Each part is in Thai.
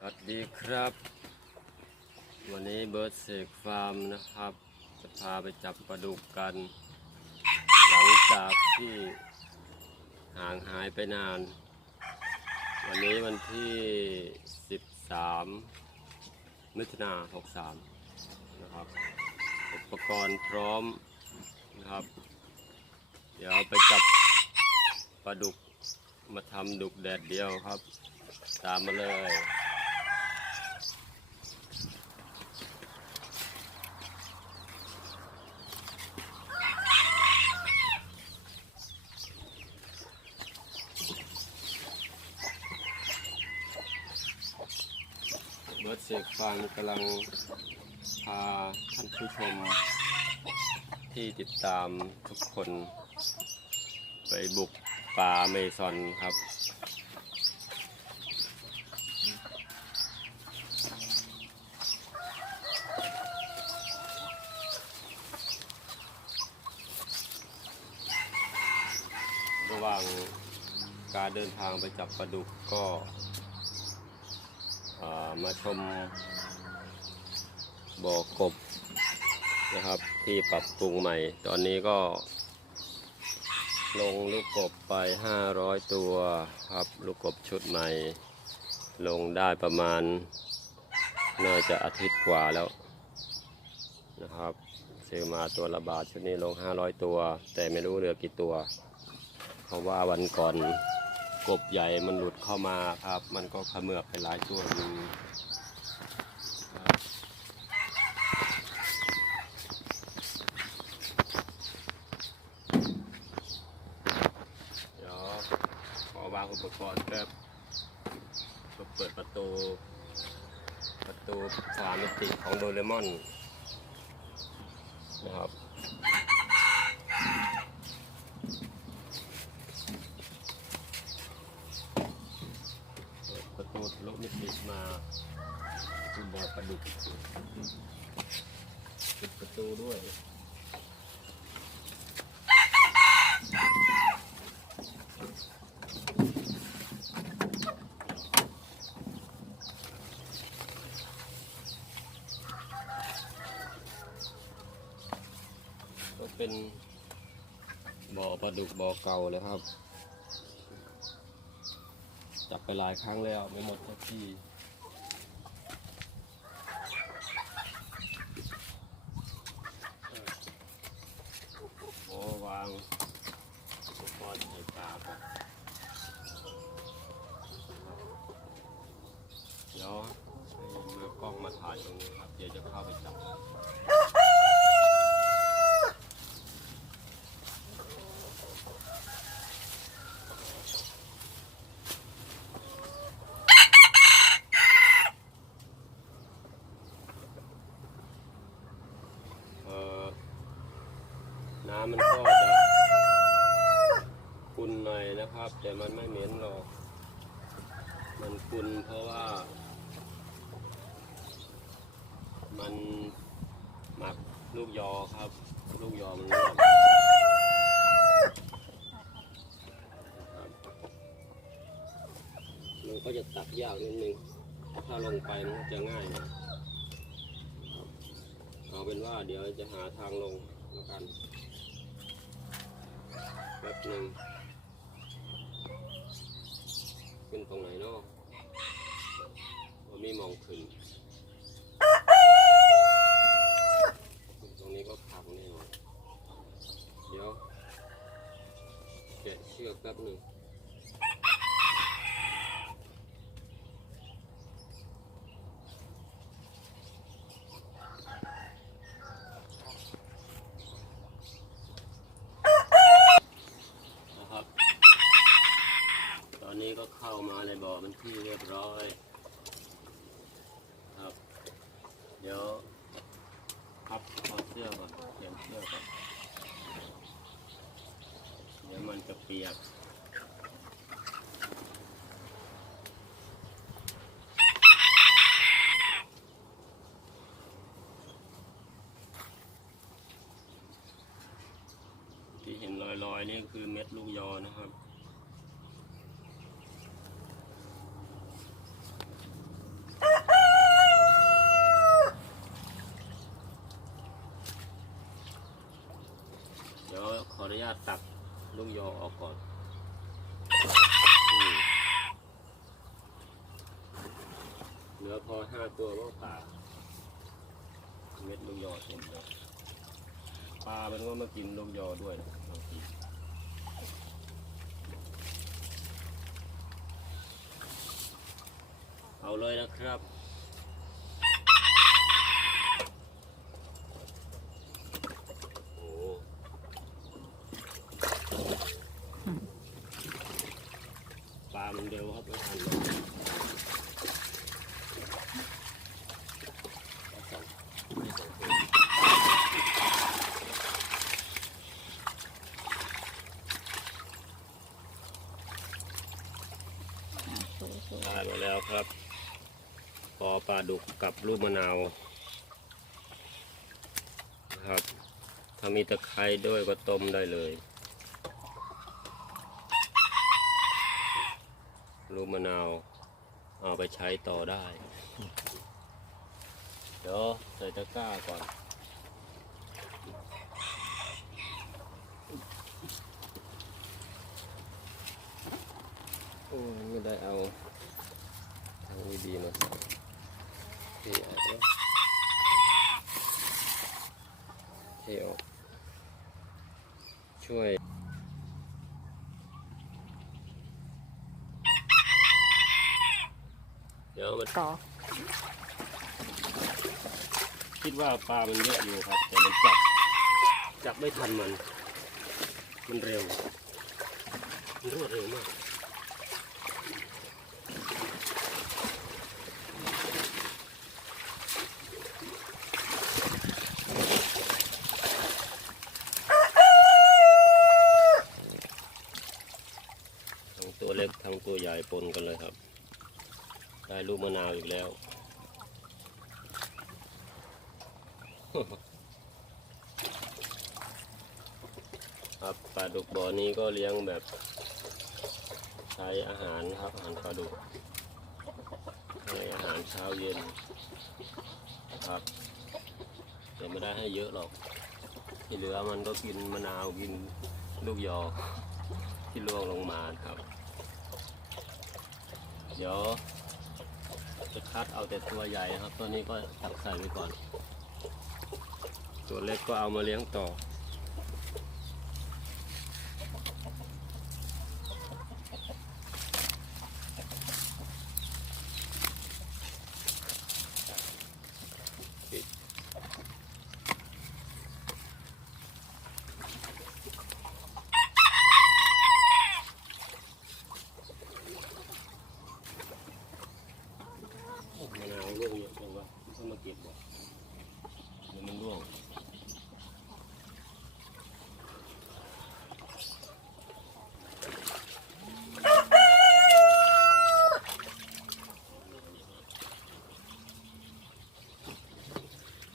สวัสดีครับ วันนี้เบิร์ดเสกฟาร์มนะครับ จะพาไปจับปลาดุกกัน หลังจากที่ห่างหายไปนาน วันนี้วันที่ 13 มิถุนา63 นะครับ อุปกรณ์พร้อมนะครับ เดี๋ยวไปจับปลาดุกมาทำดุกแดดเดียวครับ ตามมาเลย เสกฟางกำลังพาท่านผู้ชม ที่ติดตามทุกคน ไปบุกป่าเมซอนครับ ระหว่างการเดินทางไปจับปลาดุกก็ มาชมบ่อกบนะครับ ที่ปรับปรุงใหม่ ตอนนี้ก็ ลงลูกกบไป 500 ตัวครับ ลูกกบชุดใหม่ ลงได้ประมาณ น่าจะอาทิตย์กว่าแล้วนะครับซื้อมาตัวละบาทชุดนี้ลง 500 ตัว แต่ไม่รู้เหลือกี่ตัว เพราะว่าวันก่อน กบใหญ่มันหลุดเข้ามาครับ มันก็ขมือบไปหลายตัวอยู่เดี๋ยวขอวางอุปกรณ์แป๊บเปิดประตู ประตูสามมิติของโดเรมอนนะครับ เปิดประตูทะลุมิติมาคือ บ่อปลาดุกปิดประตูด้วย ก็เป็นบ่อปลาดุกบ่อเก่าเลยครับ จับไปหลายครั้งแล้วไม่หมดสักทีโอ้วางอุปกรณ์ใส่ปลาก่อนเดี๋ยวให้มือกล้องมาถ่ายตรงนี้ครับ เดี๋ยวจะเข้าไปจับ เอ่อน้ำมันก็จะขุ่นหน่อยนะครับ แต่มันไม่เหม็นหรอก มันขุ่นเพราะว่า มันหมักลูกยอครับ ลูกยอมันร่วงมันก็จะตักยากนิดนึง ถ้าลงไปมันก็จะง่ายเอาเป็นว่าเดี๋ยวจะหาทางลงแล้วกันแป๊บหนึ่ง ขึ้นตรงไหนเนาะว่ามีมองขึ้นขึ้นตรงนี้ก็พังแน่นอนเดี๋ยวแกะเชือกแป๊บหนึ่งนะครับ ตอนนี้ก็ เข้ามาในบ่อเป็นที่เรียบร้อยครับ เดี๋ยวพับถอดเสื้อก่อนเปลี่ยนเสื้อก่อนเดี๋ยวมันจะเปียกที่เห็นลอยๆนี่คือเม็ดลูกยอนะครับ เอนุญาตตักลูกยอออกก่อนเหลือพอห้าตัวก็ป่าเม็ดลูกยอเต็มเลยปลามันก็มากินลูกยอด้วยนะเอาเลยนะครับ โอ้ปลามเร็วครับไม่ทันได้มาแล้วครับปอปลาดุกกับลูกมะนาวนะครับถ้ามีตะไคร้ด้วยก็ต้มได้เลย ลูกมะนาวเอาไปใช้ต่อได้ เดี๋ยวใส่ตะกร้าก่อน โอ้ยไม่ได้เอาทางดีๆมาใส่ที่ออกเทออกช่วย เดี๋ ยวมันก่อคิดว่าปลามันเยอะอยู่ครับ แต่มันจับจับไม่ทันมัน มันเร็วมันรวดเร็วมากทั้งตัวเล็กทั้งตัวใหญ่ปนกันเลยครับได้ ลูกมะนาวอีกแล้ว ครับปลาดุกบ่อนี้ก็เลี้ยงแบบ ใช้อาหารครับอาหารปลาดุกให้อาหารเช้าเย็นนะครับแต่ไม่ได้ให้เยอะหรอกที่เหลือมันก็กินมะนาวกินลูกยอที่ล่วงลงมาครับ เดี๋ยว จะคัดเอาแต่ตัวใหญ่ครับ ตัวนี้ก็ตักใส่ไว้ก่อน ตัวเล็กก็เอามาเลี้ยงต่อ ปิดโอ้มะนาวร่วงเยอะจั งวะต้องมาเก็บบ่เดี๋ยวมันร่วง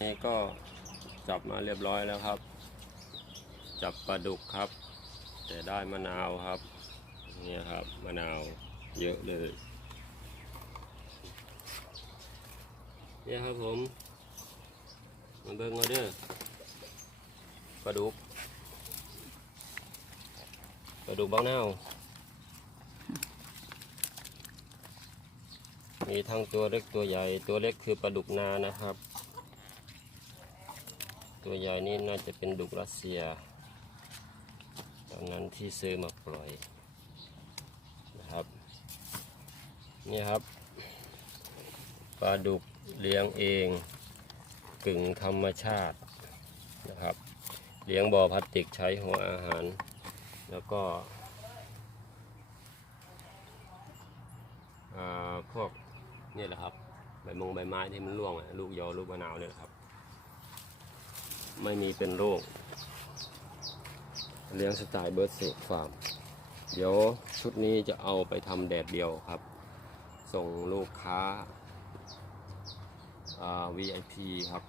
นี่ก็จับมาเรียบร้อยแล้วครับ จับปลาดุกครับ แต่ได้มะนาวครับ เนี่ยครับมะนาวเยอะเลย เนี่ยครับผม มาเบิ่งเอาเด้อปลาดุกปลาดุกบางนาวมีทั้งตัวเล็กตัวใหญ่ตัวเล็กคือปลาดุกนานะครับ ตัวใหญ่นี่น่าจะเป็นดุกรัสเซีย ตอนนั้นที่ซื้อมาปล่อยนะครับ นี่ครับปลาดุก เลี้ยงเองกึ่งธรรมชาตินะครับ เลี้ยงบ่อพลาสติกใช้หัวอาหาร แล้วก็พวกนี่แหละครับใบมงใบไม้ที่มันร่วงลูกยอลูกมะนาวเนี่ยครับ ไม่มีเป็นโรคเลี้ยงสไตล์เบิร์ดเซฟาร์มเดี๋ยวชุดนี้จะเอาไปทำแดดเดียวครับ ส่งลูกค้า VIP ครับ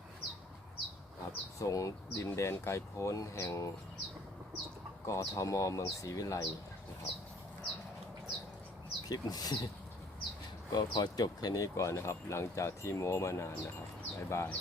ครับส่งดินแดนไกลโพ้นแห่งกทมเมืองศรีวิไลนะครับคลิปนี้ ก็ขอจบแค่นี้ก่อนนะครับ หลังจากที่โม้มานานนะครับ บ๊ายบาย